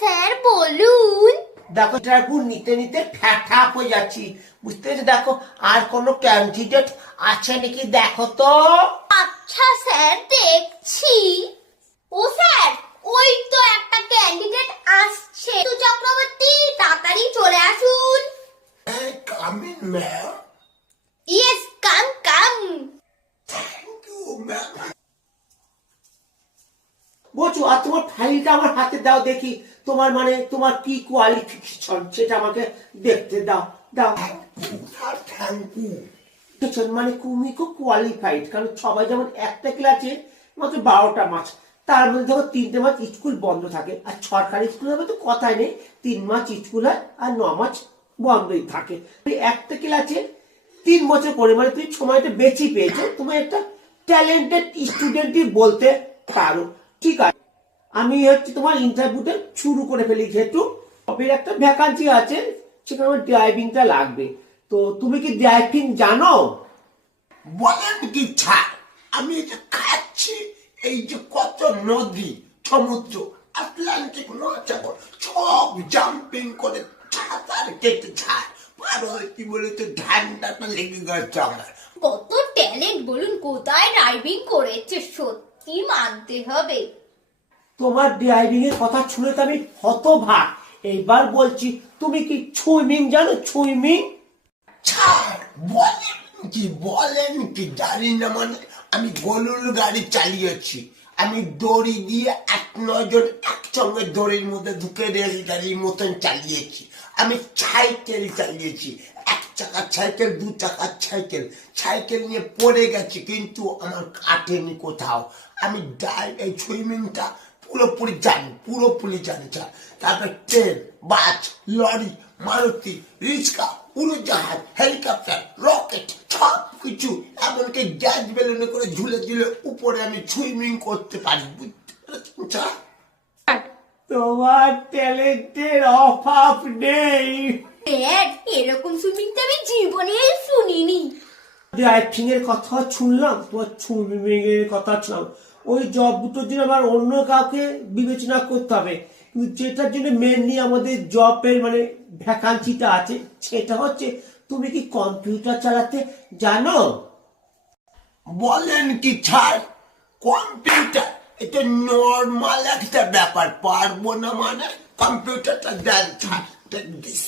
Sir বলুন। দেখো driver নিতে নিতে ফ্যাট হয়ে যাচ্ছি, বুঝতে পেরেছো? দেখো আর কোনো ক্যান্ডিডেট আছে নাকি দেখো তো। আচ্ছা স্যার দেখছি। ও স্যার, ওই তো একটা ক্যান্ডিডেট আসছে। তো চক্রবর্তী তাড়াতাড়ি চলে আসুন। Come in, ma'am. Yes, come come. Thank you, ma'am. বলছো আর তোমার ফাইলটা আমার হাতে দাও দেখি, তোমার মানে তোমার কি কোয়ালিফিকেশন সেটা আমাকে দেখতে দাও। দাও Sir, thank you. মানে তুমি খুব কোয়ালিফাইড, কারণ সবাই যেমন একটা ক্লাসে মাত্র 12টা মাস, তার মধ্যে ধরো 3টে মাস স্কুল বন্ধ থাকে, আর সরকারি স্কুল হবে তো কথাই নেই, 3 মাস স্কুল হয় আর 9 মাস বন্ধই থাকে। একটা ক্লাসে 3 বছর পরে মানে তুমি সময়টা বেশি পেয়েছো, তুমি একটা ট্যালেন্টেড স্টুডেন্টই বলতে পারো। ঠিক আছে, আমি হচ্ছে তোমার ইন্টারভিউটা শুরু করে ফেলি, যেহেতু তবে একটা ভ্যাকান্সি আছে, সেখানে আমার ড্রাইভিংটা লাগবে। তো তুমি কি ড্রাইভিং জানো? বলেন কি ছাড়, আমি এই যে খাচ্ছি, এই যে কত নদী সমুদ্র আটলান্টিক মহাসাগর সব জাম্পিং করে ছাতার কেটে ছাড় পার হয়ে কি বলেছে, ঠান্ডাটা লেগে গেছে আমার। কত ট্যালেন্ট বলুন, কোথায় ড্রাইভিং করেছে, সত্যি মানতে হবে। তোমার ড্রাইভিং এর কথা শুনে তো আমি হতবাক। এইবার বলছি, তুমি কি সুইমিং জানো? সুইমিং ছাড়, বলেন কি জানি না, মানে আমি গলুল গাড়ি চালিয়েছি, আমি দড়ি দিয়ে 8-9 জন একসঙ্গে দড়ির মধ্যে ঢুকে রেলগাড়ির মতন চালিয়েছি, আমি সাইকেল চালিয়েছি, 1 চাকার সাইকেল, 2 চাকার সাইকেল, সাইকেল নিয়ে পড়ে গেছি কিন্তু আমার কাটেনি কোথাও। আমি এই সুইমিংটা পুরোপুরি জানি স্যার। তারপর ট্রেন, বাস, লরি, মারুতি, রিক্সা, উড়োজাহাজ, হেলিকপ্টার, রকেট সব কিছু, এমনকি গ্যাস বেলুনে করে ঝুলে ঝুলে উপরে আমি সুইমিং করতে পারি, বুঝতে পেরেছেন স্যার? তোমার ট্যালেন্টের অভাব নেই। স্যার, এরকম সুইমিং তো আমি জীবনে শুনিনি। ড্রাইভিং এর কথা শুনলাম, তোমার সুইমিং এর কথা শুনলাম, ওই জব দুটোর জন্য আমার অন্য কাউকে বিবেচনা করতে হবে, কিন্তু যেটার জন্য মেনলি আমাদের জবের মানে ভ্যাকান্সিটা আছে, সেটা হচ্ছে তুমি কি কম্পিউটার চালাতে জানো? বলেন কি ছাড়, কম্পিউটার এটা নর্মাল একটা ব্যাপার, পারবো না মানে? কম্পিউটারটা দেন ছাড়, take this.